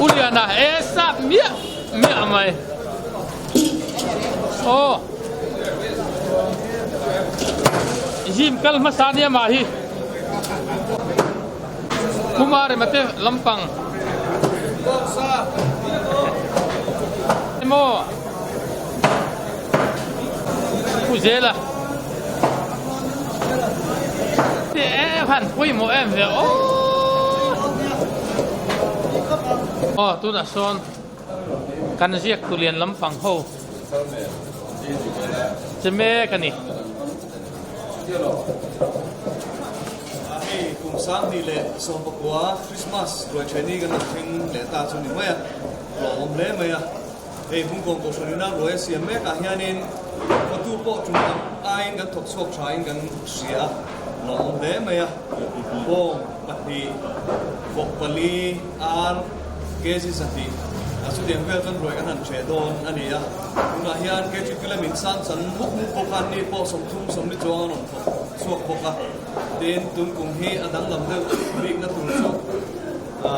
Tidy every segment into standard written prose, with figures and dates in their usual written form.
Uliana esa mia mai oh jim kal masania mahi kumare mate lampang mo kuzela han pui mo em ve oh tu na son kan ziak tulian lampang ho cheme kani cùng sáng đi lễ xong bậc quá Christmas rồi chơi đi cái thing lễ ta cho những mấy à lo hôm lễ mấy à hey hùng công cổ xuân na rồi xem mấy cả nhà nên có tu bộ chúng ta ai gần thuộc sốc trái gần xia lo hôm lễ mấy à bông bát đi bọc bali an cái gì sao thì số tiền về gần rồi anh chơi đòn anh ấy à chúng ta hiện cái chuyện cái là mình sang sẵn múc bọc ăn đi bọc sống thung sống đi cho anh suộc bọc à đến tuần cùng hi anh đang làm được việc nó tuần suộc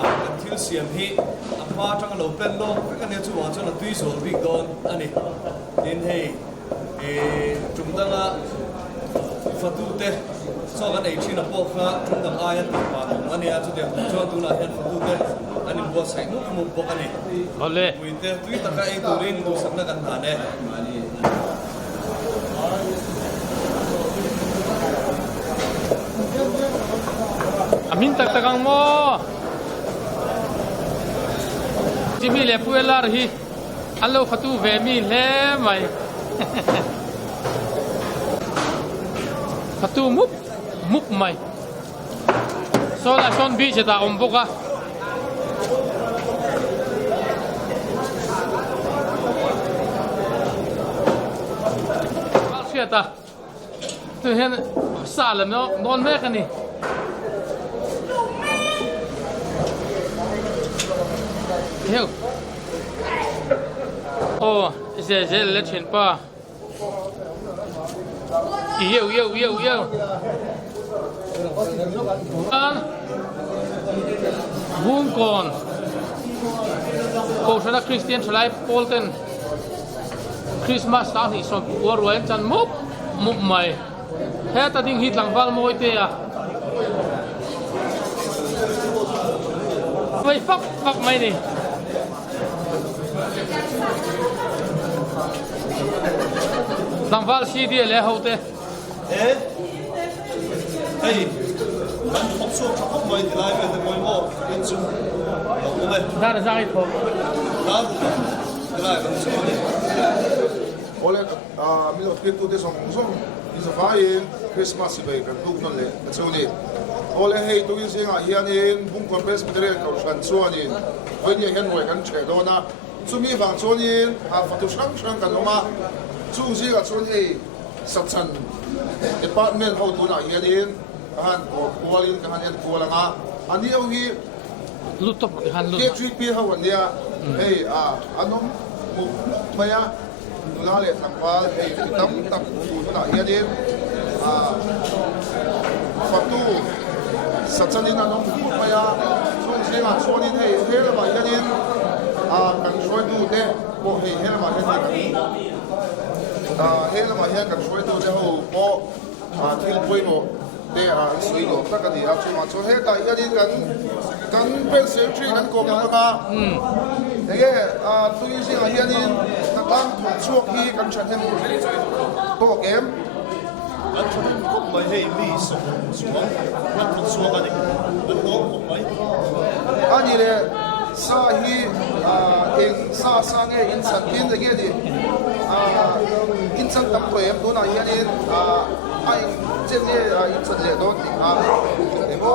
anh thiếu xiêm hi anh hoa trong lầu pen lo cái này chú bảo cho là tùy số việc đòn anh ấy đến hey chúng ta là phát tu tê sau cái này chỉ là bọc chúng ta ai ăn và anh ấy chú tiền cho tu là hiện phát tu tê anh em buat saya mau buat ni. Boleh. Winter tu kita kai turin tu sana kan hane. Amin tak takang mo. Jimmy le puelar hi. Allo fatu ve mi le mai. Fatu mup mai. So la son bi je ta omboka. Ta tu hen salam no non me kani heu oh je le chen pa yo an hum kon ko sana Christian chlai polten Christmas ta ni som war wen chan mup mai he ta ding hit lang wal moi te a mai fak mai ni lang wal si dia le ho te Hey anh học số học mai thì lại về thì mai mo đến chung học mai da da zai tho đó lại đến chung Oleh milo pintu de song song is a fine Christmas Eve kan tuk non le tsuni ole hey tu is nga hianin bung compres material ka shan chuanin when ye hen we kan che dona chumi wang chuanin a fatu shang kan loma chu ji ga chun ei satchan department ho tu na hianin han ko kualin kan han kualanga ani au hi lutop han lut ke treat pi ha wan dia hey anom mu maya Tuna le tangwal hey tam tam tuna hianin fatu satchanin anom maya chun singa chuanin hey helma hianin kan shoi tu te ko hey helma helma hian kan shoi tu te ho po thil poi mo te sui lo takani a chuma chu he ta hianin kan pen sel tree kan ko ka ege tu singa hianin tang chuak hi kan chan hem to game anh cho nên không mấy hay mi sống anh không xuống cái này anh không mấy ani le sa hi sa nge in san tin de ge di in san tam ko em to na hianin ai chen ne in san le do ti de mo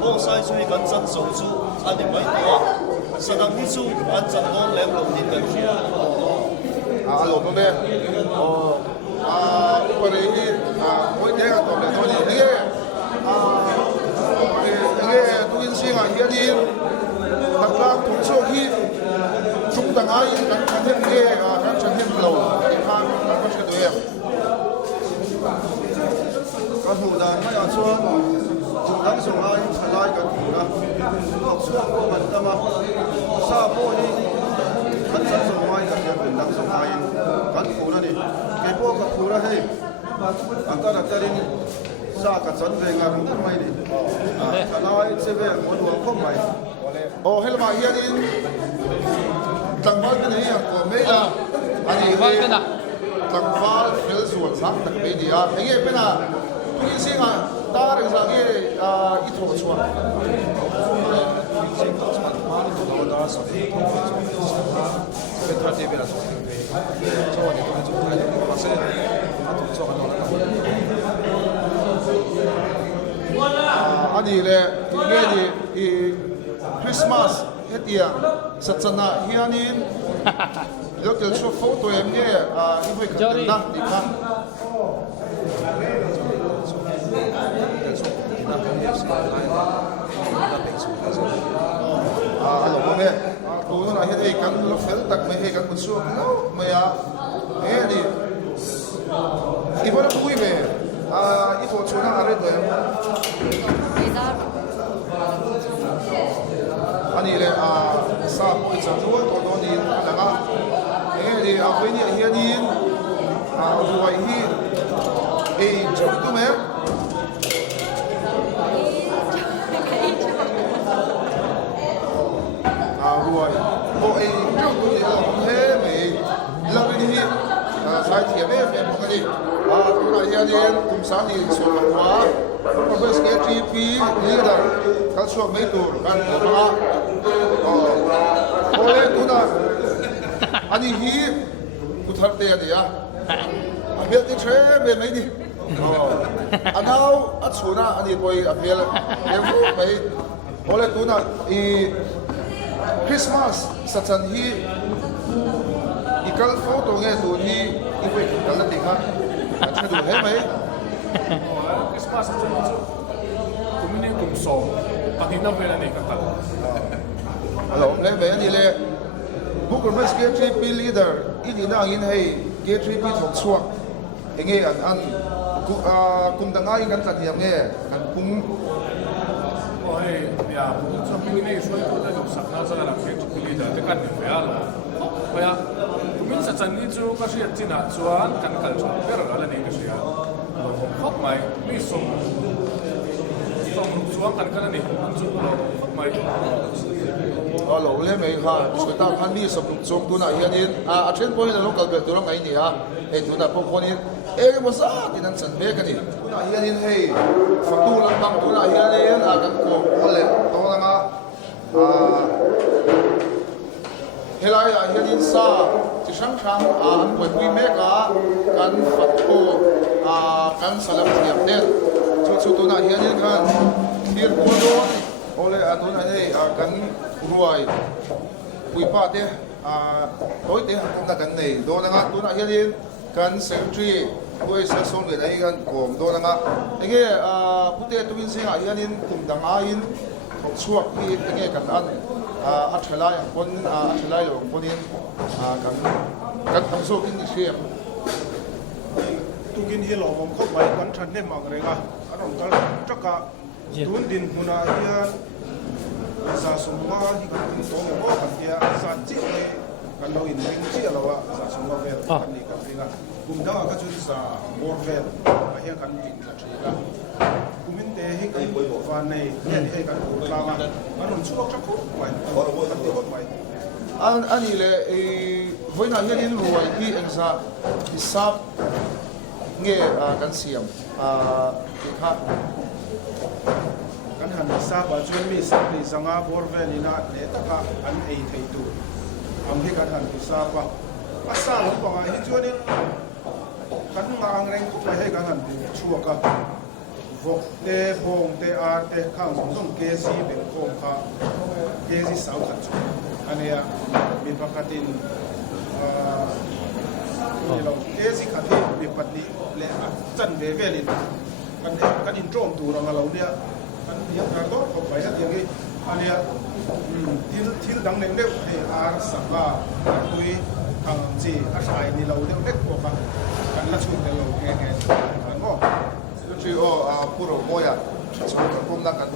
bông sai suy gần chân sống chú anh em mấy tuổi sau đó đi chú anh chân non lem lòng tin gần kia alo to ne ko re hi oi de ga to le to ni tu in singa hianin takla tu chu hi chung dang ai kan chan hem lo kan che do em kan hu da mai a chuan chung dang sung ai chalai kan hu na ngọc suốt của mình tâm sa bộ đi cắn sắt sông mai cả nhà mình đang sông mai cắn phù nó đi cái bộ cái phù nó hay anh ta đặt đi sa cắn sắt về ngàn không mai đi anh nói sẽ về một đường không mai ô hay là mà hiện in tầng bao cái này của mấy là anh ấy cái nào tầng phá phèo ruột sáng tầng mấy đi à cái gì bên nào cái gì à ta rằng rằng cái ít thổ chuột anh ấy là cái gì Christmas hết tiệt sắp chân na hiện in lúc cái số photo em nghe ít hơi cẩn thận đi khăn alo bố mẹ tôi nói hiện nay căn lúc phèo tắc mấy hay căn một số mấy nghe đi ít bữa nó vui về ít thôi chỗ nào ở đây anh ấy là sao bây giờ tôi có đi là ngã nghe đi với nhà hiện in rồi hi chụp tụi mẹ rồi bộ ấy kiểu tôi là không thế mày lâu đi sai thiệp ấy em không cái gì tôi nói hiện in cùng sáng thì số hàng hóa còn bây giờ cái GP leader các số mấy tuổi bạn của nó oleh tu na ani hi ku thar te dia abel ti tre be mai di anau achuna ani boy abel evu mai oleh tu na I Christmas sachan hi ikal photo nge tu hi I boy kal ti kha acha du he mai Christmas kumini kumsom patina vela ni kata alo le be ani le bukul mas ke trip leader ini na in hei ke trip thok chuak enge an kum danga in kan tlat hiam nge kan kum oi ya something ni so ko da sakna sa la ke pili da te kan ni ya lo ya kumin sa chan ni chu ka ria china chuan kan kal chu per ala ni ka ria khop mai mi som chuang kan kan ni chu khop mai alo le me ha so ta khan mi sop chok tu na hian in a train point la local bel tu ra ngai ni a e tu na po khoni e mo sa tin an chan be ka ni tu na hian in hei faktu lam tam tu na hian in kan ko ole to na nga helai a hian in sa chi sang sang an poi pui me ka kan fat ko kan salam tiam den chu tu na hian in kan thir ko do ole a tu na hei kan ruồi bùi pa thế tối thế không ta cần này đó là ngã tôi nói hiện cần secretary tôi sẽ xong người đấy cần gồm đó là ngã cái bút thế tôi xin hỏi hiện cùng đảng ai học suốt khi cái cần ăn ăn trở lại con ăn trở lại rồi con đi cần tham số kinh nghiệm tu kin hi lo mom khop mai kan than ne mang renga arom kal taka tun din huna hian sa sumwa hi kan tin to mo kan dia sa chi ne kan lo in ring chi alowa sa sumwa ve kan ni kan ringa kum da ka chu sa bor ve a hian kan tin la thega kumin te hi kan boi bo fan nei ne hi kan ko lama aron chu chak ko mai kan ti ko mai ani le voi na hian in ruồi hi ang sa hisap nghe kan siam ki kha kan han sa ba chuan mi sa ni sanga bor ve ni na le taka an ei thei tu am hi kan han sa pa asa lo pa hi chuan in kan ngang reng ko he kan han chua ka vo te bong te ar te khang song ke si be ko kha ke si sau kha chu ania min pakatin ni lo ke si kha thi mi patni le chan ve ve lin kan in trom tu ra lo dia kan dia ka to ko bai ha tiang gi ania thil dang nem de he ar sanga tui thang chi a sai ni lo de nek ko ka kan la chu de lo ke kan mo chứ puro moya so kom na kan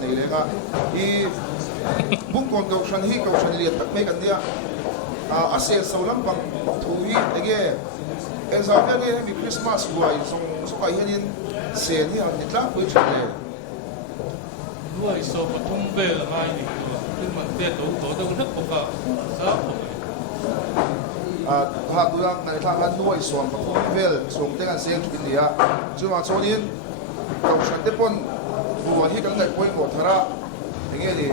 nei lenga I bung kon ko shan hi ko shan liat tak me kan dia ase so lam bang thui ege enza ve mi Christmas buai so ka hianin se ni an nitla pui chaleด้วยโซปทุมเบลไงนี่ขึ้นมาเตะตัวตัวนึกผมก็ซะ hak dulang na ithang an nuai som pakum vel som te kan seng chukin dia chuma chonin kau shan te pon buwa hi kan ngai poi ko thara enge ni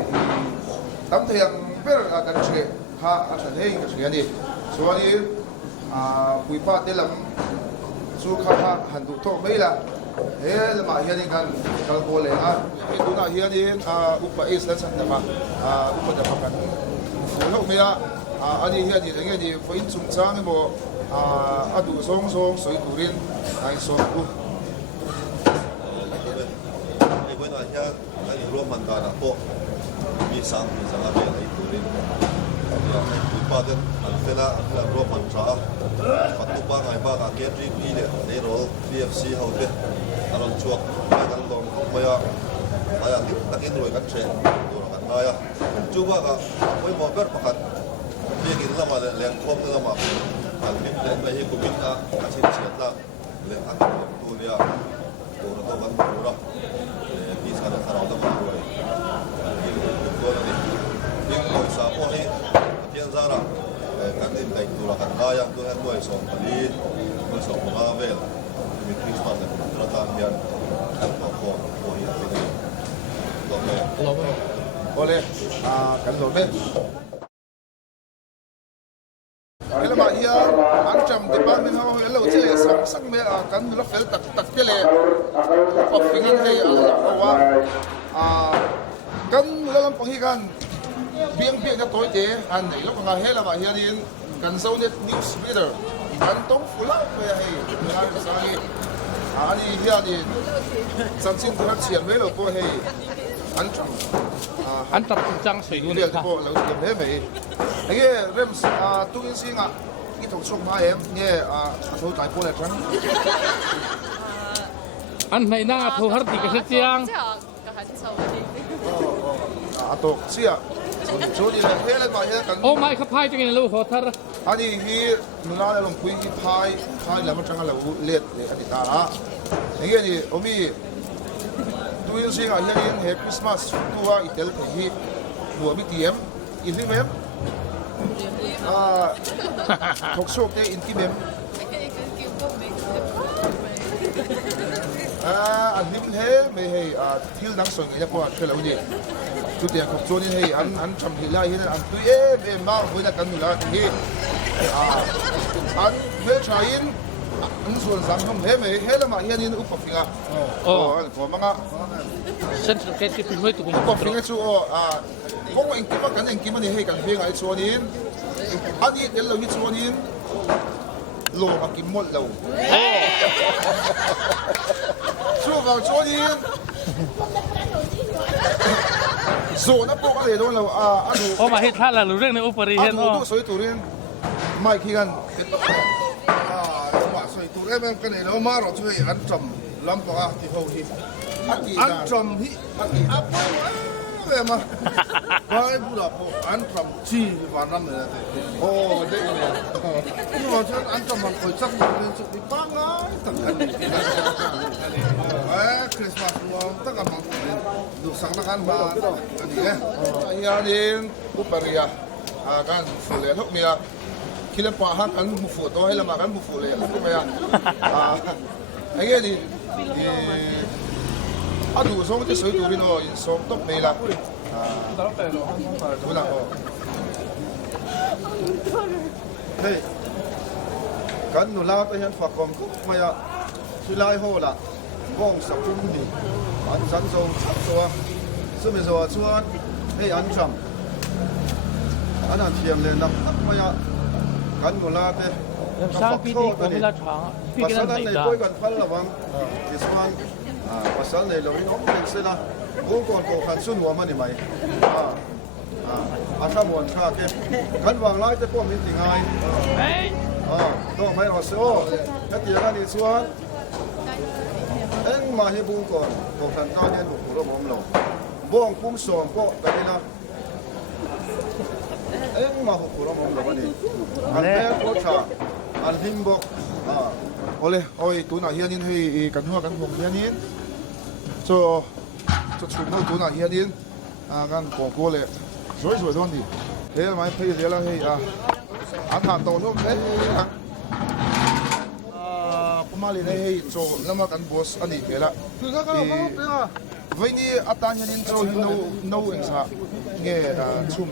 tam theyang ber kan che ha a than hei ka chhiani chonin puipa te lam chu kha ha han du tho mai la hel ma hian kan kal ko le a he du na hian upa is la chan da ma upa da pa kan lo me a ani hian ni enge ni foi chung chang mo adu song song soi turin ai so ku ai bueno ya ai ro mandana po mi sang mi sang ave ai turin ya ai paden an fela la ro mantra patu pa ngai ba ka ke tri pi le nei ro pfc haute alon chuak kan long maya aya dik takin roi kan che do kan aya chu ba ka koi mo ber pakat bikin lama leng khom lama al nim leng lai ku bin ka chin chet la le an tu lia to ro to kan ro ni sa da sarau da ma roi ko ni dik ko sa po hi tian zara kan din dai tu la kan aya tu han noi som pali ko som ma vel mi Christmas da tra ta hian kan ko hi ni to me ole kan lo be Hello ma ia an cham department ho hello che sak me kan lo fel tak ke le pa fingin hei ala wa kan lo lam pang hi kan biang na toy te an nei lo nga hela ma hian in kan zonet news reader kan tong fula pe hei na sa ni ani hian in samsin thak chian me lo po hei an chamอันตับจังสวยดู ดู เล เรีย ย ก ค่ะ พวกเราเตรียมให้ไหมไอ้เงี้ยเริ่มตุ้งซิงอ่ะที่ถูกส่งมาเองเนี่ยเขาจ่ายพวกอะไรกัน อันไหนหน้าโทรหาดีกันเจียง ตกเสียโชว์ดีเลยเฮ้ยอะไรมาเฮ้ยกัน โอ้ไม่ครับพายจังไงลูกโทรทัศน์ อันนี้ที่นุ้นอะไรลงคุยที่พายแล้วมันจังเราเลียดเลยอันนี้ตาละไอ้เงี้ยนี่ผมมีตุ้งซิงอ่ะเฮ้ยนี่เฮปปี้คริสต์มาสตัวอีเทลที่หัวมิเตียมอีที่เมมถกโชคได้อินที่เมมอันนี้เฮ้ไม่ให้ที่นังส่งอย่างพวกเชลล์นี่จุดเดียวของโจนี่ให้อันจำที่ไล่ให้อันตัวเอ็มมาคุยกันอยู่แล้วที่อันเวชายินอันส่วนสังคมเฮ้ไม่เฮ้ละมาเฮียนี่อุปฟิงอ่ะขอมังอ่ะ ฉันสังเกตที่เป็นไม่ถูก อุปฟิงไอ้ชัวพวกเองคิดว่ากันเองคิดว่านี่ให้กันเพียงไอ้ชัวนี้อันนี้เดี๋ยวเราฮิตชัวนี้โลมากินหมดเราชัวเราชัวนี้โซนพวกอะไรโดนเราดู โอ้มาให้ท่านละรู้เรื่องในอุปริเห็น ดูสวยตัวนี้ไม่ขี้กันว่าสวยตัวนี้มันกันเลยเรามาเราช่วยอันจำลำตัวที่เขาที่อันจำที่อันเลยมาไปพูดอ่ะอันจำชีวันนั้นเลยโอ้เด็กเลยนี่ว่าฉันอันจำมันคอยจับมันสุดที่ปังอ่ะตั้งกันคริสต์มาสเราตั้งกันมาดูสังนักการมาอันนี้เนี่ยอันนี้อุปริยากันฝุ่นเลยทุกเมียคิดแล้วป่าหักกันบุฟตัวให้ละมากันบุฟเลยทุกเมียไอ้เงี้ยนี่ดูส่งที่สวยตัวนี้เนาะส่งต้องเมล่ะดูนะเฮ้ยกันหนูลาไปเห็นฝักกองกุ๊กมาอ่ะสุไลโหล่ะก้องสับจุ่มดีอันสันทรงสับตัวซึ่งเป็นตัวชวนให้อันจำอันนั้นเทียมเลยนักมาอ่ะกันหนูลาไป สร้างพิธีของมิลาช้างพี่กันไหนได้ กันพันละวังที่สวนภาษาในเราน้องเป็นสินะกูก่อนกูขันสุนหัวมันนี่ไหมอาชามวนชาเก็บกันวางไล่จะพวกมิตรไงต้องไม่รอโซ่ถ้าตีกันนี่สวน มาให้บุ้งก่อนของท่านเจ้าเนี่ยถูกเราผมเราบ้องปุ้มสองก็แบบนี้นะมาถูกเราผมเราวันนี้อันแรกก็ชาอันหิมบอกโอ้เลยโอ้ยตัวน่ะเฮียนินให้กันหัวกันผมเฮียนินจะชุมเขาตัวน่ะเฮียนินกันกองกูเลยสวยๆตอนนี้เฮ้ยไม่พี่เดี๋ยวเราให้อาถรรพ์โตนุ่มเฮ้ยผมมาเลยให้โจแล้วมากันบอสอันนี้เปล่าคือก็วันนี้อาตาเฮียนินโจโน้เองซะเงี้ยชุม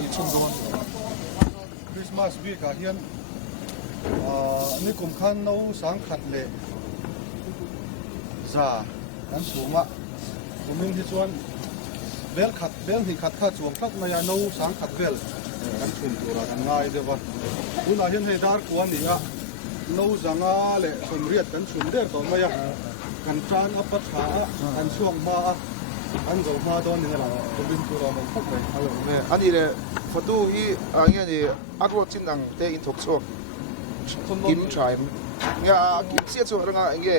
อีชุมตัว คริสต์มาสวีกาเฮียนนี่กลุ่มขันนู้สังขัดเละจ้าอันสูงอ่ะผมมีที่ส่วนเบลขัดเบลที่ขัดขัดสวมขัดมายานู้สังขัดเบลกันชุมตัวกันง่ายเดี๋ยวคุณอาเฮียนให้ดาร์กวนนี่อ่ะนู้สังอาเละคนเรียกกันชุมเดือดต่อมายากันจานอัปปะขากันช่วงมาอันเก่ามาตอนนี้แหละผมเป็นตัวเรามันพกไปฮัลโหล อันนี้เลยฟอดูอีเงี้ยนี่อักรจินดังเตอินทุกโซกิมชายเงี้ยกิมเสียชัวร์งาเงี้ย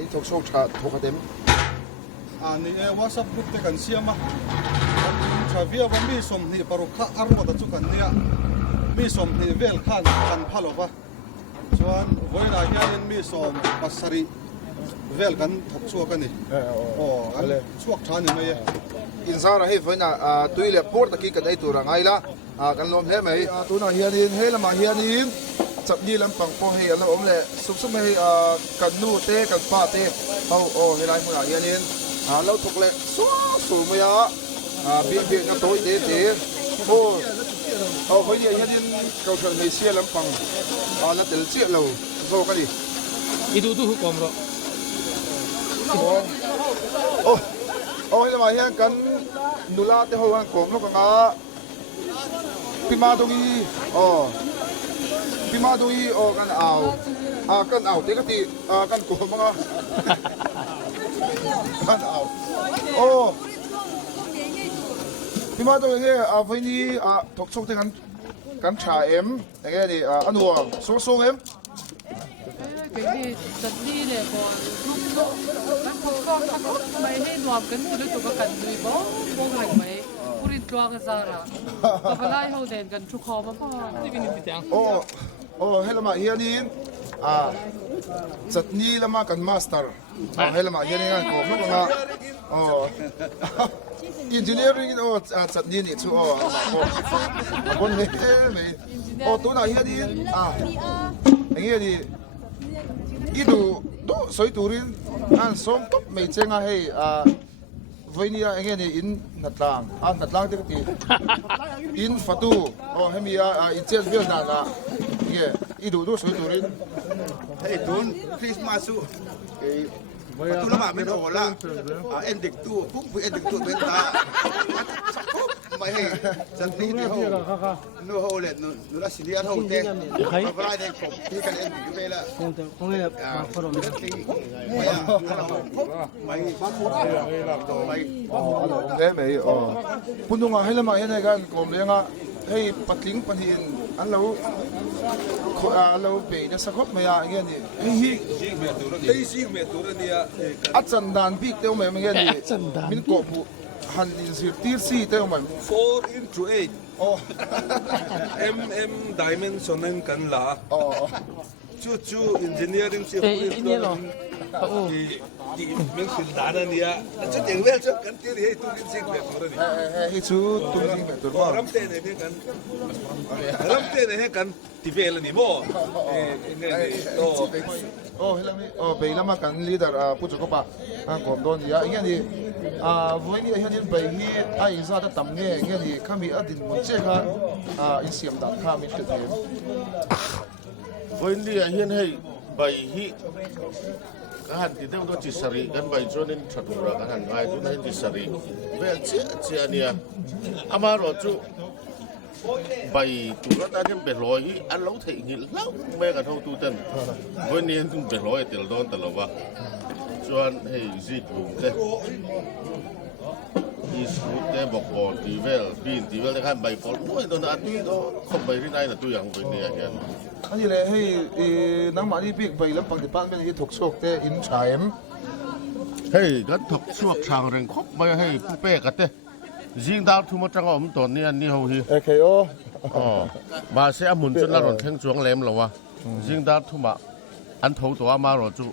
อินทุกโซชาทุกเต็ม อันนี้ว่าสับบุกเตกันเสียมาชาวเวียวันมีสมนี่ปรุขะอารมณ์ตุกันเนี่ยมีสมนี่เวลขันกันพะโลวะส่วนวันนี้ยังมีสมปัสสรีเวลกันทุกชัวกันนี่โอ้อันช่วงชานี่ไม่อินซาร์ให้ไฟน่ะตุยเล่ปอร์ตะกี้กันได้ตัวรังไงล่ะกันลมเฮ้ไหมตัวน่ะเฮียนินเฮ้ละมาเฮียนินจับยี่ลำปังพอให้แล้วอมเล่สุกๆให้กันนู่เตะกันป้าเตะเอาโอ้ให้ได้หมดเฮียนินแล้วถูกเล่สู้ๆมั้ยบีกันตัวเตะโอ้เอาเขาเฮียนินเขาชวนไม่เสียลำปังแล้วเตะเสียเราโซ่กันดิ Itu tuh hukum bro. Oh ini mah kan nulat teh hawan kom lo kan pimadoi kan au teh kati kan kom mga kan au pimadoi he apa ini tok tok teh kan cha em yang ni anu so em cái gì giật đi để còn các con mấy hay làm cái gì đó cho các người bố bố hành mấy cô đi cho cái gì ra và phải lại hậu đèn gần chụp kho mà hello ma hian in chutney lama kan master hello ma hian in ko no nga engineering chutney ni chu bon me tu na hian in nghe đi idu do soi turin an som top mai chenga hei voinia engene in natlang te ti in fatu hemia ichel vel na ye idu do soi turin hei tun Christmas su tu lama men ola endik tu puk endik tu benta mai hei santi ni ho no ho le no la silia ho te ba de ko ti kan endik bela không nghe mà phoro thế vậy pununga helama hena gan kom lenga hei patling panin an lo pe na sakhop maya nge ni Sing me tur ni achan dan big te me nge ni min ko pu han in sir tir si te me 4 into 8 mm dimension kan la chu engineering si Ini loh. di men sil dana ni ya chu deng wel chu kan ti ri tu kin sing me tur ni hei chu tu sing me tur ba ram te ne kan ram te ne kan ti vel ni mo helami pe lama kan leader pu chu ko pa an kom don ya nge ni voi ni hian in bai hi ai za ta tam nge ni khami adin mo che kha in siam da kha mi te Voi ni hian hei bai hi kan ti deu do chi sari kan bai jonin thatura kan han ngai tu na chi sari ve che ania amaro chu bai tu ra ta ken be loi an lo thei ni lau me ka thau tu ten voi ni an tu be loi tel don talawa chuan hei zit lu te isut te bok bol ti vel bin ti vel kan bai pol moi don ati do khom bai ri nai na tu yang voi ni hianอันนี้เลยให้น้ำมันนี่ปีกไปแล้วปังติปานเป็นที่ถูกโชคแต่อินชายม hey kan thok chuak chang reng khop mai hey pu pe ka te jing dar thu ma chang om ton ni an ni ho hi AKO ma se amun chun la ron theng chuang lem lo wa jing dar thu ma an tho to ma ro chu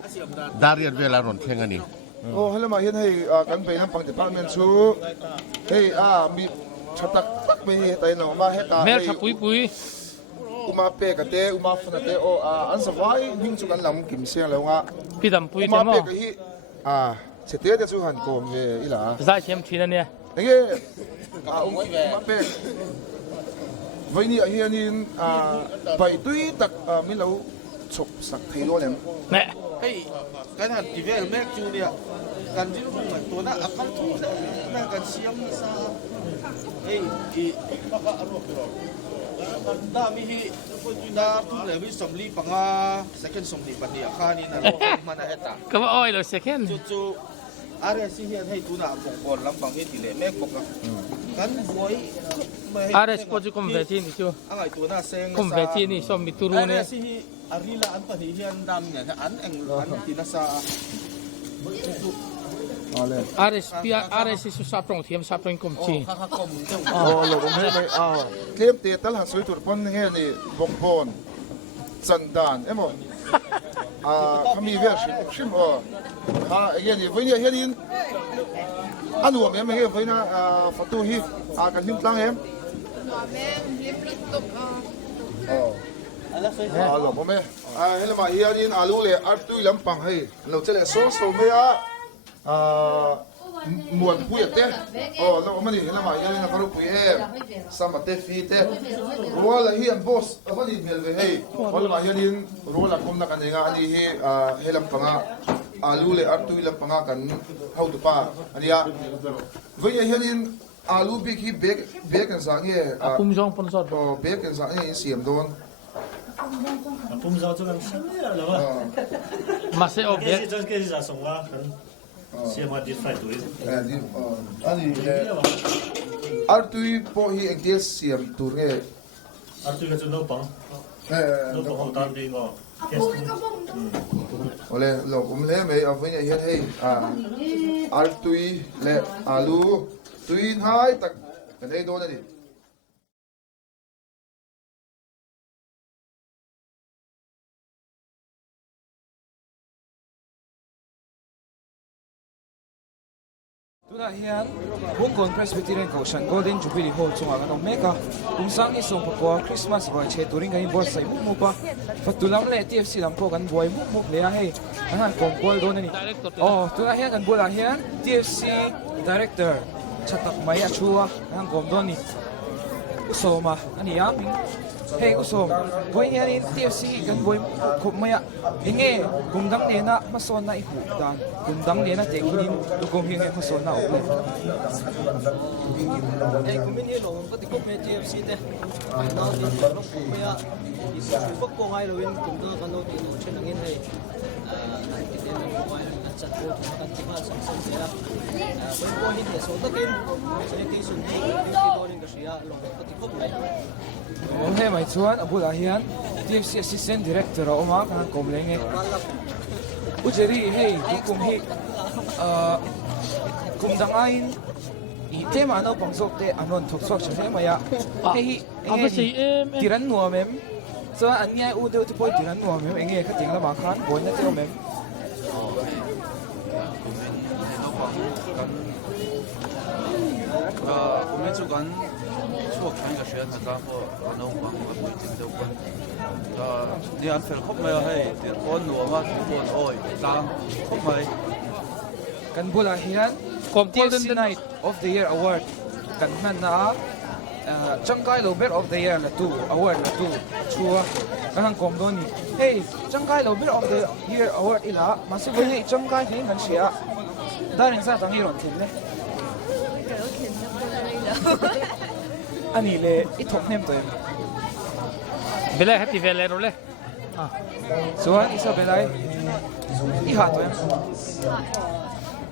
darian ve la ron theng ani hala ma hian hei kan pe nam pang department chu hei mi chatak tak me hi tai no ma heta mer tha pui pui uma pe ka te uma fana te an savai hing chu kan lam kim siang lo nga pi dam pui te uma mo pe ka hi se te te chu han kom ve ila za chem thina ne nge uma pe vai ni hianin pai tui tak mi lo chok sak thei lo lem ne hey kan han ti vel mek chu nia kan ji lu ma to na akam tu na kan siam sa hey ki da mi hi ko ju da tu le bi som li panga second som ni pati akhani na mana heta ka ba oi lo second chu are si hian hei tu na pok pon lam pang he ti le mek pok kan boy are sport ju kom ve chi ni chu angai tu na seng kom ve chi ni som mi turu ne si arila an pa hi hian dam nya an eng an ti na sa are pia are si su sap rong thiam sap rong kom chi kha kom te lo kom he mai tlem te tal han soi tur pon nge ni bong pon chandan emo kami ver shim again ni vai ni hianin anu me me he vai na fatu hi kan lim tlang em lo ko me hele ma hianin alu le artui lampang hei lo chele so me muan pui te lo mani hele ma hianin karu pui em samate fi te rola hi an boss avani mel ve hei wala ma hianin rola kom na kan nga ani hi helam panga alu le artui lampanga kan how to pa ania vai hianin alu big hi bag kan sang ye pum jong pon sot bag kan sang ye siam don Pum giao cho làm sao là vậy? ma se o Cái be gì cái gì ra sống qua cần xem mà đi phải tuổi. ani artui po hi engel siam tur nge À tôi cái chỗ nấu băng, nấu băng hậu tan đi ngọ. ole lo kum le me avai ya hian hei artui le alu tuin hai tak kan ei don ani tuna hian Bungkon Presbyterian Kaushan Golden Jubilee Hall chunga kan omeka kumsang ni song pakwa Christmas roi che turing kai bor sai mu pa fatulam le TFC lampo kan boy mu le a hei han kong gol don ani tuna hian kan bola hian TFC director chatak mai achua han kom don ni usoma ani ya hei usom boy hian in TFC kan boy khop maya enge kumdang ne na mason na ihu dan kumdang ne na te kinin lukom hi nge mason na ople Hey, kumin hi lo ko ti ko me TFC te. Ai na ni ro ko me ya. Isa ko ko ngai lo win kum da kan no ti no chen ngin hei. Ai ti te no ko ai na chat ko kan ti ma sam sam se ya. When ko hi te so ta kin. Se ti sun ti do ring ka sia lo ko ti ko mai. he mai chuan abula hian TFC assistant director oma kan kom lenge ujeri hei kum hi kum dangain i tema no pangsok te anon thok sok che maya hei tiran nuamem so anya u de tu poi tiran nuamem enge khating la ma khan boin na te omem kumen chu kan chuak thain ka hriat hata ho ano bang ma pui tin deuh kan ni an fel khop mai hei tir on nuama tu oi tlang khop mai kan bula hian TFC Night of the Year award kan man na Changkai Lober of the Year la tu award la tu chua kan kom doni hey Changkai Lober of the Year award ila masu hei Changkai hin kan sia daring sa tang hiron tin le ani le I thok nem to belai hati vele ro le chuan isa belai I ha to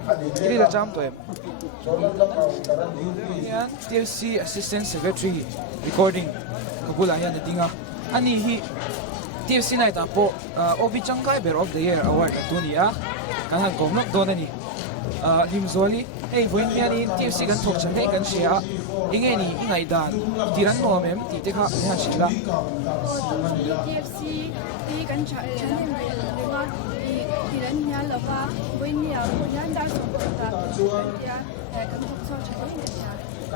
ini dah jam tu yang TFC Assistant Secretary Recording kabula yan natinga ani hi TFC na ita po Obi Changkai Bear of the Year award na dunia kanang komnok doon ni lim zoli ei voin hian in TFC kan thok chan hei kan shia inge ni ingai dan tiran no mem ti te kha ne shila TFC ti kan cha chen le ma tiran nya la ba voin nya ko nya da so ta ya kan thok so chen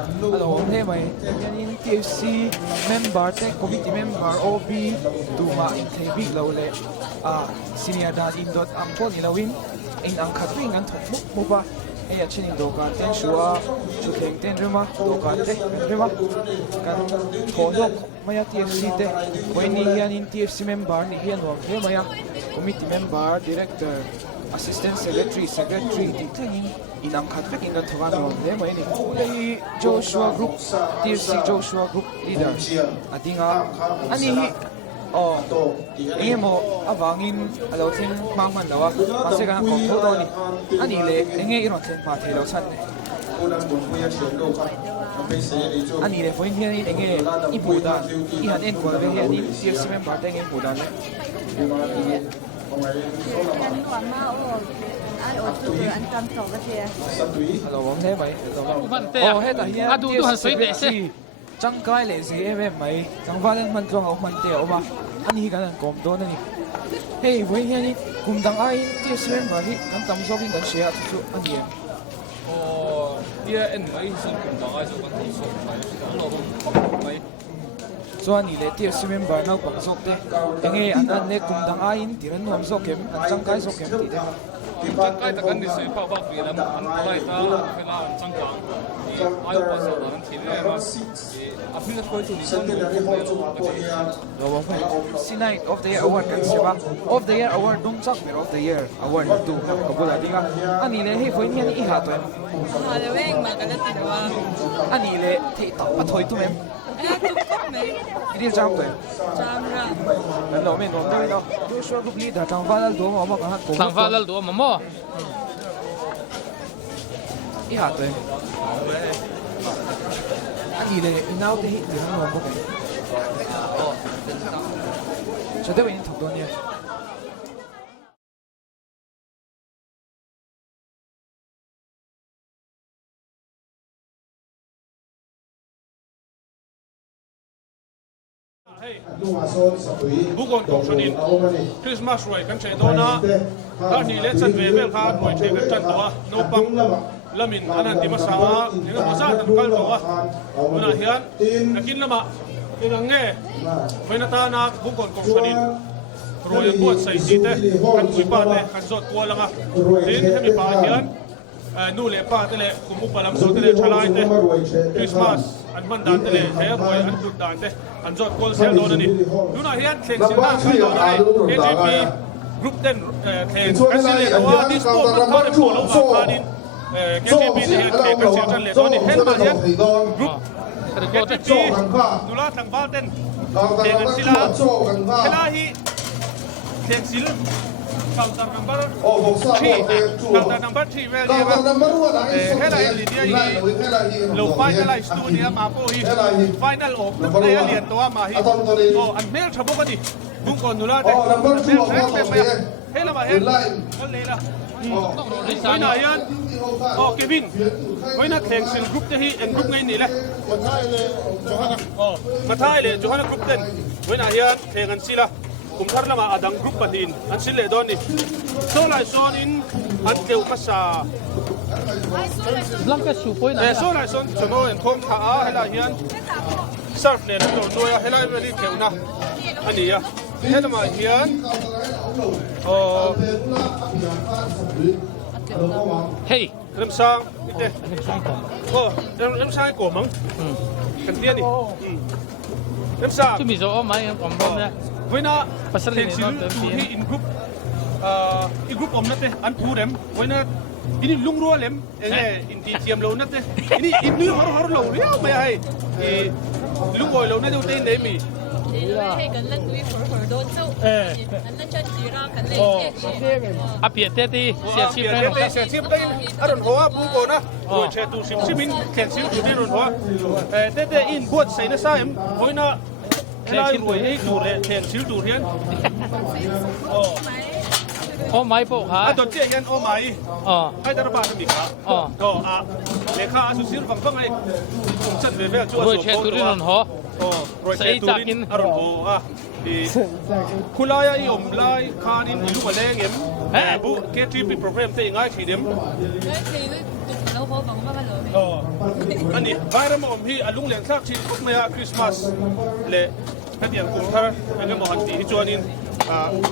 alo he mai hian in TFC member te committee member OB tuma in thei big lo le senior dan in dot am pon in lawin in ang khatwing an thok mu ba e ya chen in do kan ten shua chu theng ten rema do kan te rema kan thonok maya TFC te voin ni hian in TFC member ni hian wa he maya committee member director assistant secretary ti thengin in ang khatwing in thogan ro le mai ni lei Joshua group TFC Joshua group leader adinga ani hi emo awangin alo thing mangman lawa ase kana ko tho do ni ani le enge iro thlen pa thelo san ne ani le foi hian in enge ibuda I han en ko ve hian in TFC member te enge ibuda ne alo wong he mai he ta hian adu tu han sei de se chang kai le si em mai chang va lên man trong au man te oma anh hi kan kom do na ni hey voi hian ni kum dang ai ti sem ma hi kan tam so kin kan share chu anh hi dia en mai sin kum dang ai so kan so lo mai so ani le ti sem member nau pak sok te enge an ne kum dang ai in tiran nom so kem chang kai so kem ti de chang kai ta kan ni se pa ba fi lam an lai ta phela chang ka ai pa so da an thi le ma apin na koi tu ni son lo wa fa C9 of the year award kan siba of the year award dong chak mer of the year award tu ko bola dinga ani le he foi hian I ha to ma le weng ma kan ti wa ani le thi ta pa thoi tu mem ini jam tu dan lo men lo dai lo Joshua group leader tang valal do ma ka hat ko tang valal do ma mo I ha to ani le inau te hi te no mo ko so de wen thok do ni Bugon ko shonin Christmas roi kan che dona ta ni le chan ve vel kha moi the kan chan to no pang lamin anan ti masanga ni ma sa tan kal to una hian nakin lama inang nge faina ta na bugon ko shonin roi an buat sai ti te kan pui pa te kan zot ko langa tin hemi pa hian nu le pa te le kumu palam so te le chalai te Christmas an man dan te le he roi an dut dan te an zot kol sel do ni nuna hian thleng sina kan do ai KGP group den thleng kan sel le wa this sport man khar ko lo wa khanin KGP ne hian thleng kan sel chan le do ni hel ma hian group KGP nula thang ba ten thleng kan sila hela hi thleng sil counter number 3 well hela Lydia lo final studio ma po hi final of le lian to ma hi an mel thabo ka ni bung kon nula te hela ma hela lela Koina yan Kevin Koina theng sil group te hi en group ngai ni le mathai le Johanna group ten Koina yan theng an sila kum thar lama adang group patin an sil le don ni so lai son in an teu masa blanca su poi na so lai son chono en thom tha a hela hian surf ne no noya hela veli keuna ani ya hela ma hian hey rem sang ite rem sang ko mang kan dia ni rem sang tu mi zo mai om bom ya Voina pasal ni no in group in group om nate an thu dem voina ini lungro lem in ti tiam lo nate ini nu har lo ria mai ai lungoi lo na du te nei mi hay kan lan dui for don so an lan chan tira kan le a pie te ti sia chip te sia chip dai aron hoa bu ko na oi che tu sim simin ken siu tu ni ron hoa te in buat sai na sa em voina Lai roi ei tu le theng sil tu hian โอ้ไม้โปะค่ะ ตัวเจี๊ยนโอ้ไม้ให้ตระบาดมีครับก็เลขาสุศิลป์ฝั่งฝั่งไอ้ฉันเรียกช่วย รวยเชตุรินนหอ รวยเชตุรินอารมณ์โอ้ดีคุณลายอีอมลายคานินลูกมาแรงเอ็มบุกเกทีปีโปรแกรมเตะง่ายทีเดียมอันนี้ไปแล้วมาอมพี่ลุงเลี้ยงซักชิ้นทุกเมื่อคริสต์มาสเละถ้าเดียงกุมภาอันนี้มหันตีที่จวนิน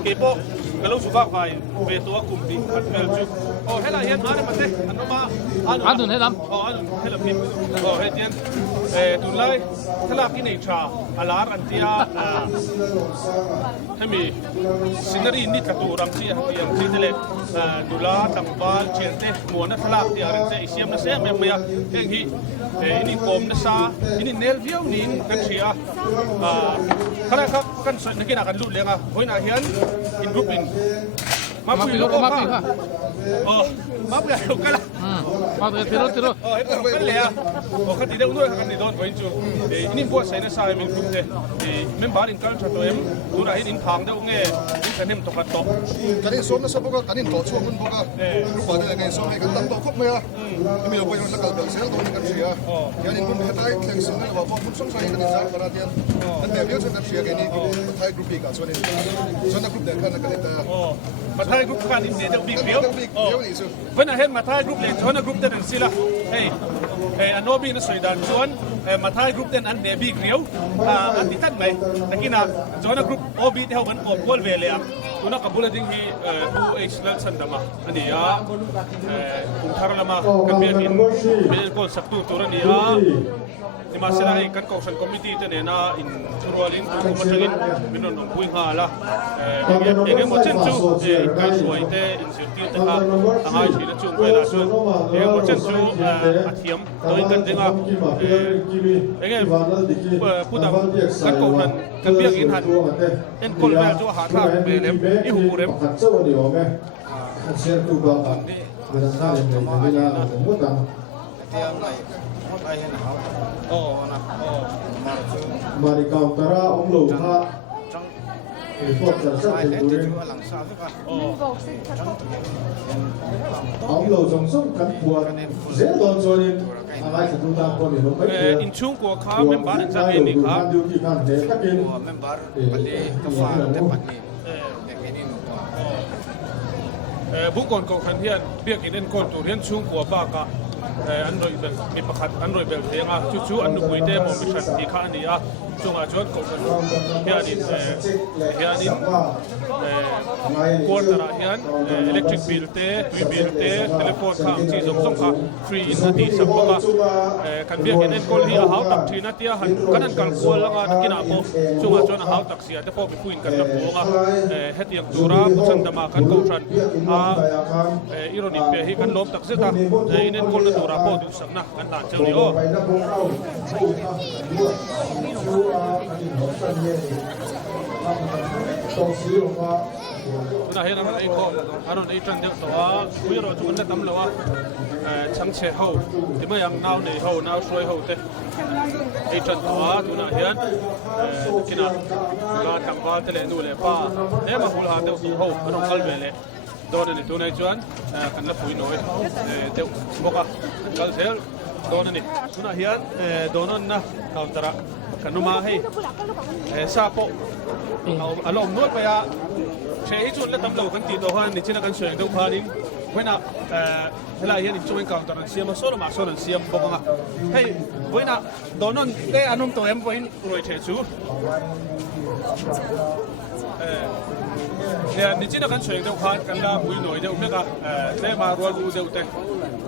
เก็บโป๊ะกระโหลกสุภาพไปเบตัวกุมตีอันเมลจุโอ้ให้เราเห็นมาเนี่ยมันเตะอันนู้นมาอันนู้นให้ลำอันนู้นให้ลำพิมโอ้ให้เตียนตุนไล่ถ้าเรากินเองชาอาลารันเตียให้มีซินารีนิดกระตูรังเสียเตียงที่เล็กดูแลตั้งบ้านเชียนเตะหมวนนักลากเตียรันเตะเสียมนักเสียเมียเองที่นี่กลมนักซานี่เนลวิวนี่กันเชียขณะครับกันส่วนนักกีฬากันลุ้นเลยอ่ะเฮ้ยน่าเห็นอินกรุ๊ปอินมาปีโลมาปีค่ะมาปีโลกันละมาปีโลตีโลเป็นเลยอ่ะโอ้ขัดดีเด้งด้วยขัดดีโดนไปจูนี่พวกใส่ในสายมันกรุ๊ปเตะเมมบาร์อินกันชัดตัวเอ็มดูได้อินพังเด้งเงี้ยอินกันเอ็มตกขัดตกกันนี่ส้มนะสับปะรดกันนี่โตช่วงมันพวกรูปแบบอะไรส้มให้กันตั้งโตครบไหมอ่ะมีเราไปยังตะการเสียตัวนี้กันเสียยันนี่คุณเห็นได้แข่งสิ่งนั้นว่าพวกคุณสงสัยกันนี่สักประเดี๋ยวนั่นเดี๋ยวเดี๋ยวฉันจะเสียกันนี่ไทยกรุ๊ปอีกอ่ะส่วนนี้ส่วนนักกรุ๊ปเด็กกันกันนี่แต่มาไทยกรุ๊ปกันนี่เดี๋ยวบิ๊กเดียวเพื่อนเห็นมาไทยกรุ๊ปเลยชวนนักกรุ๊ปเดินสิละเฮ้ยอันโนบีนั่นสวยดันชวนมาไทยกรุ๊ปเดินอันเดบิ๊กเดียวอันที่ตั้งไหมตะกี้นะชวนนักกรุ๊ปโอบีที่เขาเป็นกบกอลเวลียตุนักกับบุลดิ้งที่ผู้เอ็กซ์เลนสันดามาอันนี้กุมภาพันธ์มากันเบียดินเป็นคนสักตัวตัวนี้ที่มาเสนอกันกองสังคมมิตรเนี่ยนะอินทุรวลินทุกคนจะกินเป็นนนท์ปุยหาละเองหมดเช่นจูการสวยเตะอินสิตี้เตะทางไอชีนจุงเวลาส่วนเองหมดเช่นจูอาเทียมโดยกันดึงเองผู้ดำกันกองนั้นกันเบียกินหันเอ็นคนแม่จูหาทางเบลเลมอีหูเร็มMari kau tera om lu ha. Report tersa turin. Om lu jongsong kan buat. Zelon jonin. Alai satu tahun ni lo. Inchung ko kha member exam ni kha. Member pali kafa tepat ni. Bukan kau kan hian biak inen kon tu hian chung ko ba kaอันโดยเป็นมีประคัดอันโดยเป็นเสียงอ่ะจู่ๆอันดูคุยเต้มอมิชันที่ข้านี่อ่ะช่วงอาจจะกดกันเฮียดินกวนตระเฮียนอิเล็กทริกบิลเต้วีบิลเต้เทเลโฟนข้างที่ส่งค่ะฟรีอินนาทีสักปะกันเบียกินเอ็นกอลที่หาวตักทีนาทีหันกันนั่นกันกวนแล้วก็กินอ่ะพอช่วงอาจจะหาวตักเสียแต่พอไปคุยกันกับพวกอ่ะเฮ็ดอย่างจูราผู้ชันดมากันกองชันอีโรนิเปียให้กันล้มตักเสียตาอินเอ็นกอลตัวราโปดูสักนะกันด่านเจ้านี่โอ้น่าเห็นอะไรก็อันนั้นไอ้จันเดียวตัวคุยเราจุกันได้ตั้มเลยวะช่างเชี่ยวที่ไม่ยังน่าวเนี่ยเขาน่าวช่วยเขาเต้ไอ้จันตัวตัวน่าเห็นกินอ่ะการทำบ้านเตล่นู่นเลยป้าเนี่ยมาพูดหาเดี๋ยวตัวเขาไม่ต้องกัลเวเลยโดนนี่ตัวไหนจวนกันละปุ๋ยน้อยเดี๋ยวบอกว่ากัลเซลโดนนี่ตัวน่าเห็นโดนนั่นนะเขาตระกันนุ่มมาให้ซาโปเอาอารมณ์นวดไปอ่ะเชยจุนและตำรวจกันตีตัวhanนี่ชินักกันเสียงเดียวกันนี่เว้นอ่ะเวลาเห็นช่วยกันตอนเสียมาโซนมาโซนเสียมบอกว่าให้เว้นอ่ะโดนนั่นได้อารมณ์ตัวเอ็มเว้นรวยเชยจูเนี่ยนี่ชินักกันเสียงเดียวกันกันละบุยหน่อยเดียวเนี่ยก็ได้มารวมดูเดียวแต่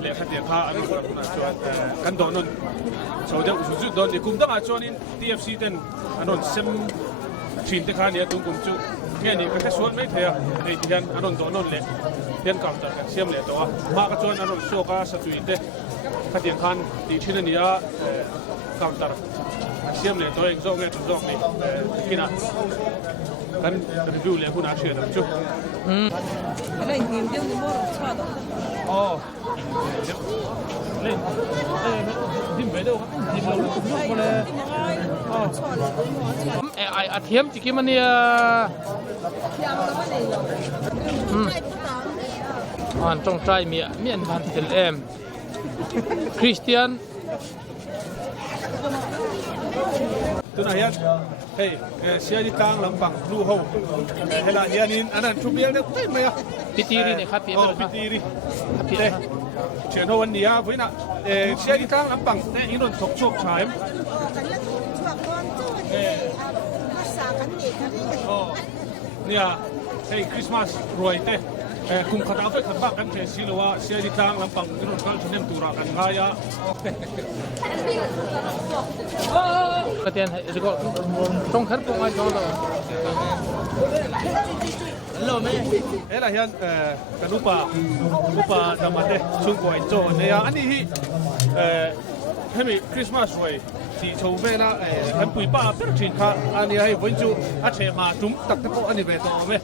เลี้ยงขัดเดียข้าอันนี้คนละชวนกันโดนนั่นชาวเดียวสุดโดนนี่คุมตั้งอาชวนิน TFC เต็นอันนั้นเซมชินที่ข้าเนี่ยตุ้งกุมจูเนี่ยนี่ก็แค่ส่วนไม่เท่าไอ้ที่ยันอันนั้นโดนนั่นเลยเพียนกับแต่เสียมเลยตัวมากระชวนอันนั้นโชว์ก็สัตว์เตะขัดเดียข้าที่ชินนี่อ่ะกับแต่เสียมเลยตัวเองโจ้เนี่ยโจ้นี่กินอ่ะกันรีวิวเลยคุณอาเชียนะจูอะไรเงี้ยเดี๋ยวนี้บ่รู้ชาดอ๋อเลยดิ้นไปเดี๋ยวดิ้นลงไปเลยอ๋อไอ้อาเทียมจิกิมันเนี่ย อันจงใจเมียนพันเทลเอ็มคริสเตียนตัวไหนยันเฮ้ยเสียดีกลางลำปังลูกเขาเฮล่าเฮียนินอันนั้นชุบเลี้ยงได้เต็มไหมอ่ะพิธีรีเนี่ยครับพี่พิธีรีเชิญวันนี้พี่น่ะเสียดีกลางลำปังแต่อีนนท์สกชกชายเนี่ยเฮ้ยคริสต์มาสรวยเต้คุมขัดเอาไปขัดบ้ากันเทสิลว่าเสียดีกลางลำปังอีนนท์กันชนเนมตุรากันง่ายอ่ะกระเทียนจะก็ตรงขัดปุ่งไอ้ช่องตัวเฮ้ยล่ะยันกันอุปดามันเดช่วงก่อนโจเนี่ยอันนี้ให้มีคริสต์มาสรวยที่ชาวเวน่ะให้ปุยป้าเป็นชิ้นค่ะอันนี้ให้วันจูอาเชมาจุ่มตักตะโกอันนี้เป็นตัวเว้ย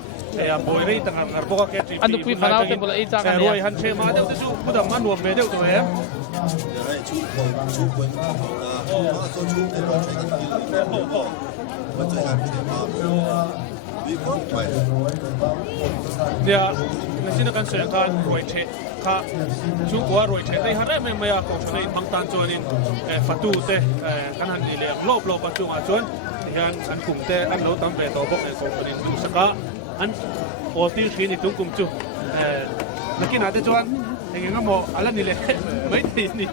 บอยรีตั้งแต่บอกว่าแกจีอันนี้ปุยฟ้าเราเต็มเลยจ้ากันเนี่ยรวยหันเชมาเดี๋ยวจะจูพูดถึงมันรวมเดี๋ยวตัวเองเนี่ยในสิ่งการเสียการรวยเชค่ะช่วงก่อนรวยเชได้หาได้ไม่อยากของชนในบางตานจวนินฟัตตูเตกันหันนี่เลยรอบปัจจุบันจวนยันอันกลุ่มเตอันเราตั้งไปต่อบอกของชนในดูสักอันโอติชีนี่ตุ้งกลุ่มจูนักกินอาจจะจวนอย่างเงี้ยก็มออะไรนี่เลยไม่ดีนี่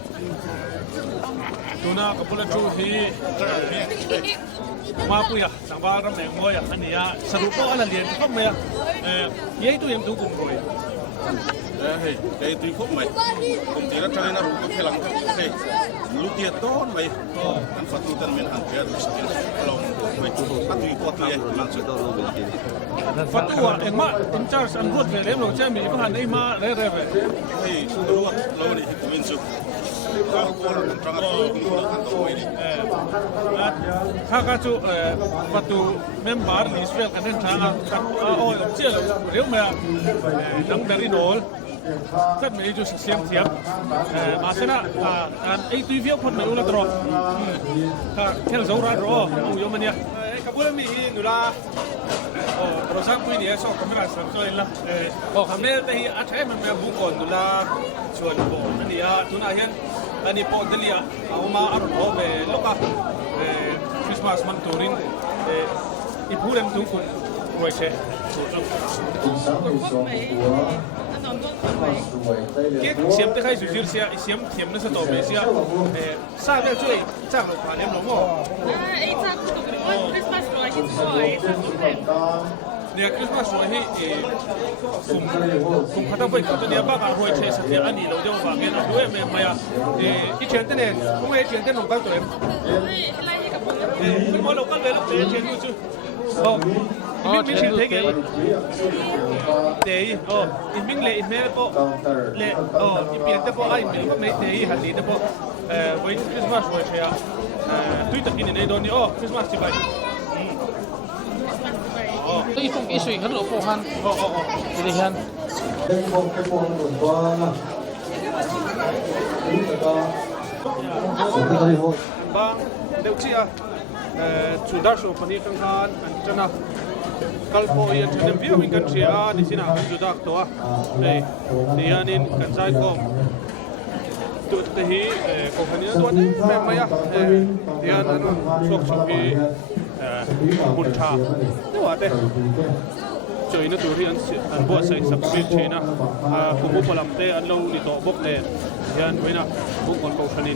ตัวน่ากับพลังจูที่มาปุยอ่ะสังวาระแมงมวยอ่ะอันนี้สรุปว่าอะไรเรียนก็ไม่ยัยตัวยังตุ้งกลุ่มรวยเฮ้ยไอ้ตีคบไหมผมตีรัชนีนะรู้ก็แค่หลังเฮ้ยลูกเตี้ยต้นไหมอันฟัตตุตันเป็นอันเดียร์สกิลลองไปจุดฟัตตุอีกพอตีหลังสุดต้องรู้เป็นทีฟัตตุอ่ะเอ็มมาอินชาร์จอันรวดเร็วเร็วเราใช้มีก็หันไอ้มาเร็วเร็วเฮ้ยรู้ว่าเราเนี่ยฮิตวินสุข้าวโพดกันตรังตัวกันตัวไว้ดิข้าก็จูฟัตตุเมมเบอร์ลิสเวลกันเดินทางกับโอ้ยเชื่อเร็วไหมดังเดริโนลก็ไม่จูเสียงเทียบมาเสนาไอ้ตัวเฟี้ยวคนไม่รู้ละตรอถ้าแค่เราร้านรออยู่ยมันเนี่ยกับพวกมีอยู่ละโอ้เราสร้างคุยเนี่ยสองคนไม่ได้สามคนละโอ้คำนี้แต่ที่อาจจะมันไม่บุกคนอยู่ละชวนบอกอันนี้ทุนอาเห็นอันนี้พอเดลียเอามาอารมณ์เอาไปลูกอ่ะคริสต์มาสมันตูรินอีพูดเรื่องทุกคนรวยเช่เสียมที่ใครสุดๆเสียเสียมเทียมนั่นสตอเบเสียทราบได้ช่วยจ้างเราผ่านเลี้ยงหลวงพ่อคริสต์มาสรวยที่สวยเนี่ยคริสต์มาสรวยที่คุมพัฒนาไปกับตัวเนี่ยบ้างรวยเชสเทียอันนี้เราเดี๋ยวว่าเงินเราด้วยไม่มาอีเชนเต้นเนี่ยพวกไอ้เชนเต้นหนุ่มกันตัวเองคุณหมอเราก็เลยเราเชนอยู่จู่มิชิลเทเกเตยอิมิงเลอิเมลก็เลอิเปียนเตปไอมิลก็ไม่เตยฮันดีเตปวันคริสต์มาสวันเชียตุยตะกินในโดนี่คริสต์มาสที่ไปตัวอีฟงอีสุยขันหลบโฟฮันนี่ฮันบางเดี๋ยวเชียสุดาสุพนีกังหันอันเจนะกัลโปเอียนเชนวิวมิงกันเชียดิสินะสุดาตัวเฮ้ยนี่อันนี้กันใจคอมตัวเตหีโคฮันนี่ตัวนี้แม่มาอ่ะนี่อันนั้นชกชกที่บุญชานี่ว่าแต่จอยนั่นตัวที่อันบัวใส่สับเปลี่ยนเชนะผมบุกพลังเตะอันเรานี่ตัวบุกเตะนี่อันไว้นะบุกคนโคฮันนี่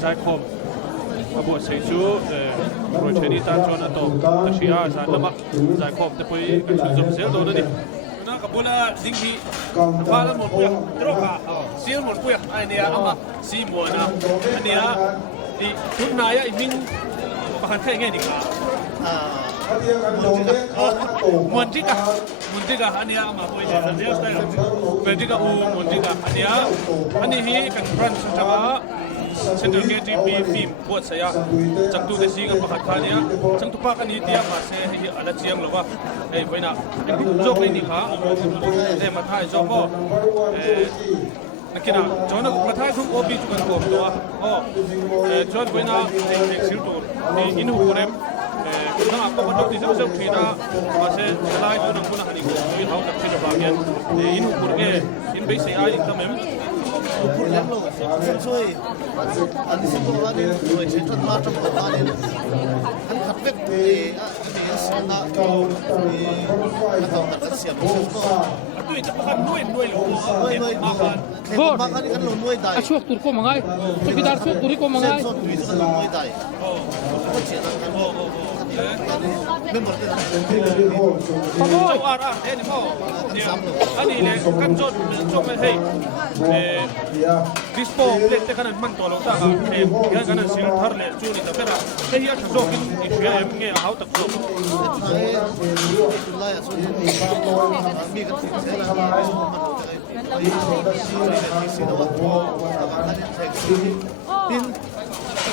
ใจคอมบัวใส่ชูโรเชนี่ตาจวนอันโตแต่ชีอาสารละมักใจคอมแต่พอกันถึงจบเสียตัวนั่นดินะกับบุญละดิ้งที่ฟ้าละหมดเปลือกตรอกอ่ะเสียหมดเปลือกไอเนี่ยเอามาซีมัวนะอันเนี้ยที่ทุนนายไอ้มิงประกันแค่ไงดีกว่ามุนจิกะอันเนี้ยมาพูดเลยเดี๋ยวสไตล์มุนจิกะมุนจิกะอันเนี้ยฮีกันพรันสุดท้ายเช่นเดียวกันที่มีฟิล์มบวชเสียจังตัวเด็กกับประกันเนี่ยจังตัวพักอันนี้ที่มาเสียที่อะไรเชียงหรือว่าไอ้ไว้น่ะโจ๊กเลยนี่ค่ะไอ้มาถ่ายโจ๊กก็นักกีฬาจอนมาถ่ายทุกโอปีจุกันกบตัวจอนไว้น่ะไอ้สิลตัวอินหูเรม na ko ko ti se khina ma se lai tu nang kuna hani ko ni hau tak chilo ba gen in upur ge in be se ai ta mem upur lem lo sen soi an se ko wa ni roi che tot ma tam ko ta ni an khat vek e a sana ko na ta ta sia ko ko tu ta kan nuôi lo ma kan ma kan kan lo nuôi dai chuộc tur ko mangai to bidar chuộc turi ko mangai so tu kan lo nuôi dai ko che ta kan member te Pagoi ara ni mo ani le kan jot chok me hei dispo plate te kan man to lo ta e ya kan sil thar le chu ni ta pera te ya tho kin i thia em nge hau tak so la ya so mi kan se la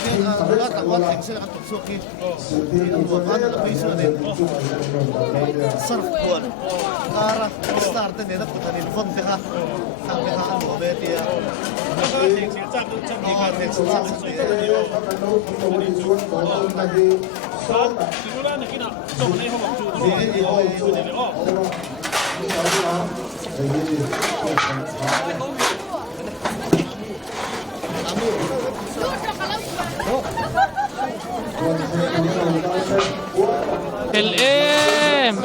pin la ta wa tek se kan tok so ki an bo kan la pi so ne surf ko ara start ne da putan in fon te ha ta me ha an bo be dia em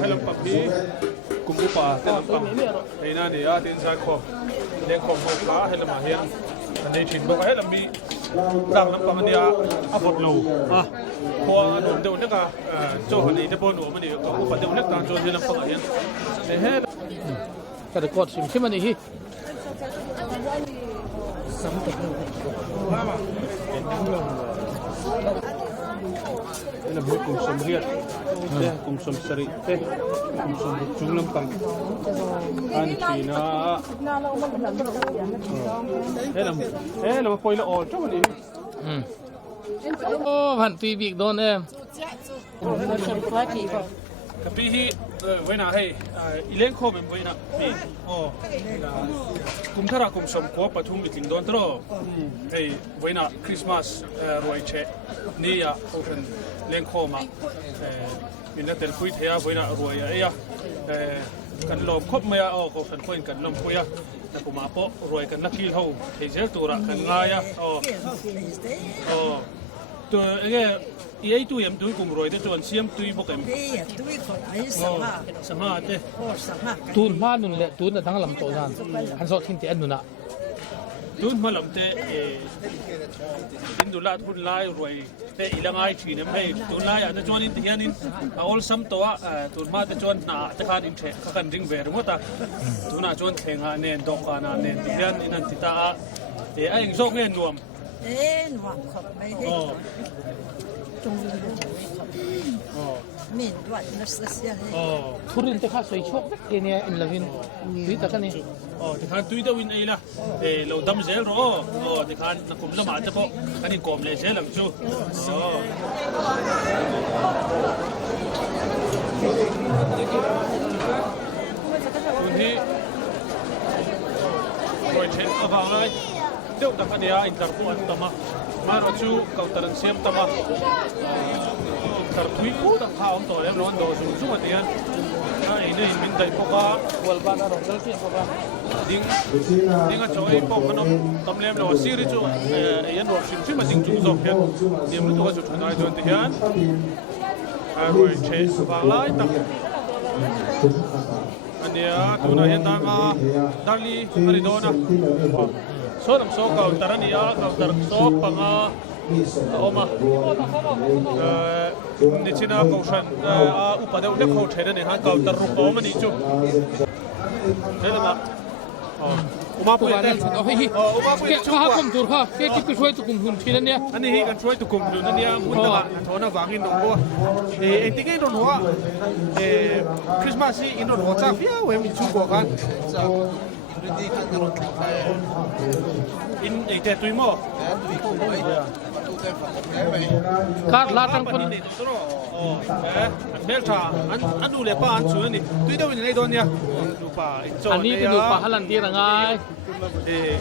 hay làm bắp đi cùng búp bả tên làm bắp hay na để tên sai kho đen kho bột lá hay là mà hiền anh đây chín bột hay là bị rằng làm bắp anh à bột lù à kho nổn đều nước à cho họ này để bột nổn mà để có bột đều nước ta cho nên làm bắp hiền để hết cái đó cột xìm mà đi đây là bột cùng sâm riết cùng sâm sari cùng sâm chung lâm pang anh chỉ na đây là phơi là ổn cho mình đi ô hẳn tùy việc đón em cái pi với nào hay ilen kho mình với nào pi cùng thà ra cùng sâm có bắt thùng meeting đón đó hay với nào Christmas rồi che ni à open len kho mà mình đã từng khui theo với nào rồi ấy àกันลมครบเมื่อออกกันคุยกันลมคุยแต่ผมมาโปะรวยกันนักขี่เขาเที่ยวตัวละกันง่ายตัวเงี้ยไอ้ตัวยังตัวกลุ่มรวยแต่ตัวเสียมตัวบกเอ็มสมาเจ้ตูนมาหนุนเลยตูนทั้งลำโตจานหันสอดทิ้งเตี้ยนุนอ่ะตูนมาลำเตะอินดูลาทุนไล่รวยแต่อีละง่ายชีนไม่ตูนไล่อาจจะจวนอินที่ยันเอาซ้ำตัวตูนมาจะจวนหนาจะขาดอินเทะขันริงเวรหมดอ่ะตูนอาจวนเทงหาเนนดอกหาเนนที่ยันอินันติตาไอ้ยังโชคเงินรวมรวมขอบไม่ได้จงมีด้วยนักศึกษาทุเรียนจะข้าสวยโชคเงี้ยอินลาวินวิตากันนี่ที่ข้าตุยตะวินไอ้ละเราดำเซลรอที่ข้านักกุมละมาจะพอกันนี่กอมเลยเซลมชูคุณที่โดยเช่นอะไรเดี๋ยวดักเดียอินเตอร์พวนตมามาเราชูเขาตรังเสียมตมาตร์ทุยกูตั้งข้าวตัวเล็บร้อนโดนสุ่มๆมาเตียนไอ้เนี่ยมินได้พวกวัลบานาเราเสียพวกดิ้งอ่ะช่วยพวกขนมตำเล็บเราซีรีส์จู่ยันรวมชิมมาดิ้งจุ่มจบเพียงเดี๋ยวมันตัวจุดไหนจนที่ยันรวยเชสบางไล่ตั้งอันเนี้ยตัวนั้นยันตั้งดาร์ลีอาริโดนะส่วนน้ำซุปเขาตารันยาเขาตารันซุปปังOma, ni China kausan upada udah kau cina nih, han kau terrupa oma nih cu. Hei lama, Uma pui Tuan te. oh hi Uma pui. ke ka kom tur kha ke ti ku shoi tu kum hun thinan nia Ani hi kanช่วยตุกุมดูนั่นเนี่ยมุนตะวันทอนวางอินโดนัวเอ็นติเกนโดนัวคริสต์มาสอินโดนัวจ้าเฟียเวมิชูกัวกันอินเอเตตุยโม ka la tang pon เบลชาอันดูเลยป้าอันสวยนี่ตุยเดวินในโดนเนี่ยดูป้า อันนี้เป็นดูปลาฮัลลันดีระไง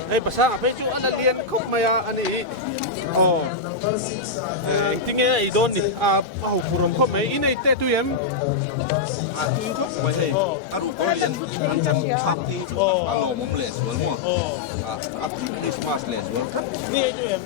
ไอ้ภาษาไปจูอันเรียนคุกมาอันนี้จริงๆไอ้โดนนี่เอาผู้รวมคุกมาอินไอ้เตตุยม Aru Korean macam party tu. Kalau mau les semua. Apa Christmas les semua. Ni itu ya.